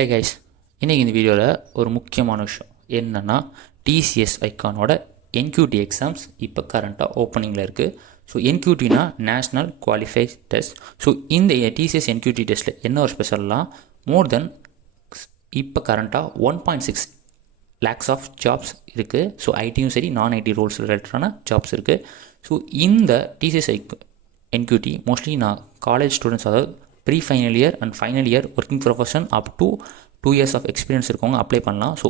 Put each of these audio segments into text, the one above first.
Hey guys, இன்றைக்கி இந்த வீடியோவில் ஒரு முக்கியமான விஷயம் என்னென்னா டிசிஎஸ் ஐகானோட என்கியூடி எக்ஸாம்ஸ் இப்போ கரண்ட்டாக ஓப்பனிங்கில் இருக்குது. ஸோ என்கியூடினா நேஷ்னல் குவாலிஃபை டெஸ்ட். ஸோ இந்த டிசிஎஸ் என்கியூடி டெஸ்ட்டில் என்ன ஒரு ஸ்பெஷல்லாம் மோர் தென் இப்போ கரண்ட்டாக 1.6 lakhs ஆஃப் ஜாப்ஸ் இருக்குது. ஸோ ஐடியும் சரி நான் ஐடி ரோல்ஸ் ரிலேட்டடான ஜாப்ஸ் இருக்குது. ஸோ இந்த டிசிஎஸ் என்கியூடி மோஸ்ட்லி நான் காலேஜ் ஸ்டூடெண்ட்ஸ், அதாவது pre final year and final year working profession up to 2 years of experience இருக்கவங்க அப்ளை பண்ணலாம். ஸோ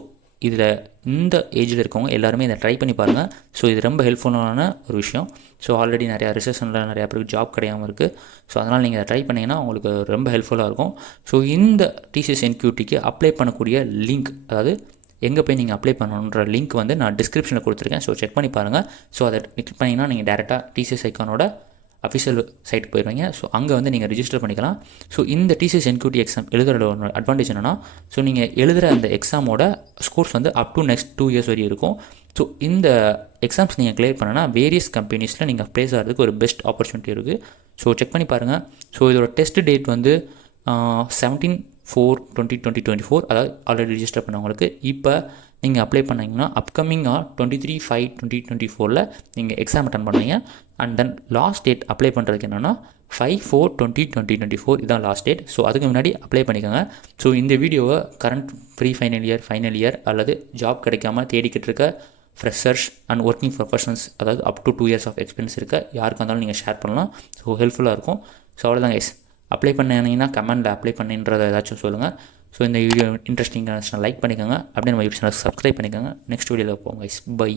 இதில் இந்த ஏஜில் இருக்கவங்க எல்லாருமே இதை ட்ரை பண்ணி பாருங்கள். ஸோ இது ரொம்ப ஹெல்ப்ஃபுல்லான ஒரு விஷயம். ஸோ ஆல்ரெடி நிறையா ரிசர்ஷனில் நிறையா பேருக்கு ஜாப் கிடையாமல் இருக்குது. ஸோ அதனால் நீங்கள் இதை ட்ரை பண்ணிங்கன்னா உங்களுக்கு ரொம்ப ஹெல்ப்ஃபுல்லாக இருக்கும். ஸோ இந்த டிசிஎஸ் என்கியூடிக்கு அப்ளை பண்ணக்கூடிய லிங்க், அதாவது எங்கே போய் நீங்கள் அப்ளை பண்ணணுன்ற லிங்க் வந்து நான் டிஸ்கிரிப்ஷனில் கொடுத்துருக்கேன். ஸோ செக் பண்ணி பாருங்கள். ஸோ அதை கிளிக் பண்ணிங்கன்னா நீங்கள் டேரெக்டாக டிசிஎஸ் ஐகானோட அஃபிஷியல் சைட்டுக்கு போயிடுவீங்க. ஸோ அங்கே வந்து நீங்கள் ரிஜிஸ்டர் பண்ணிக்கலாம். ஸோ இந்த டிசிஎஸ் என்கியூடி எக்ஸாம் எழுதுகிற ஒரு அட்வான்டேஜ் என்னென்னா, ஸோ நீங்கள் எழுதுகிற அந்த எக்ஸாமோட ஸ்கோர்ஸ் வந்து அப் டு நெக்ஸ்ட் 2 years வரையும் இருக்கும். ஸோ இந்த எக்ஸாம்ஸ் நீங்கள் கிளியர் பண்ணனா வேரியஸ் கம்பெனிஸில் நீங்கள் ப்ளேஸ் ஆகிறதுக்கு ஒரு பெஸ்ட் ஆப்பர்ச்சுனிட்டி இருக்குது. ஸோ செக் பண்ணி பாருங்கள். ஸோ இதோட டெஸ்ட் டேட் வந்து 17/4/2024, அதாவது ஆல்ரெடி ரிஜிஸ்டர் பண்ணவங்களுக்கு. இப்போ நீங்கள் அப்ளை பண்ணிங்கன்னா அப்கமிங்காக 23/5/2024 நீங்கள் எக்ஸாம் அட்டன் பண்ணுவீங்க. And then last date apply பண்ணுறதுக்கு என்னென்னா 5/4/2024 இதுதான் லாஸ்ட் டேட். ஸோ அதுக்கு முன்னாடி அப்ளை பண்ணிக்கோங்க. ஸோ இந்த வீடியோவை கரண்ட் ப்ரீ ஃபைனல் இயர் அல்லது ஜாப் கிடைக்காம தேடிக்கிட்டு இருக்க ஃப்ரெஷர்ஸ் அண்ட் ஒர்க்கிங் ப்ரொஃபஷனல்ஸ், அதாவது up to 2 years of experience இருக்க யாருக்கு வந்தாலும் நீங்கள் ஷேர் பண்ணலாம். ஸோ ஹெல்ப்ஃபுல்லாக இருக்கும். ஸோ அவ்வளோதான் கைஸ். அப்ளை பண்ணிங்கன்னா கமெண்டில் அப்ளை பண்ணின்றதை ஏதாச்சும் சொல்லுங்கள். ஸோ இந்த வீடியோ இன்ட்ரெஸ்டிங்காக லைக் பண்ணிக்கோங்க. அப்படியே நம்ம யூடியூப் சேனல் சப்ஸ்கிரைப் பண்ணிக்கோங்க. நெக்ஸ்ட் வீடியோவில் போங்க கைஸ். பை.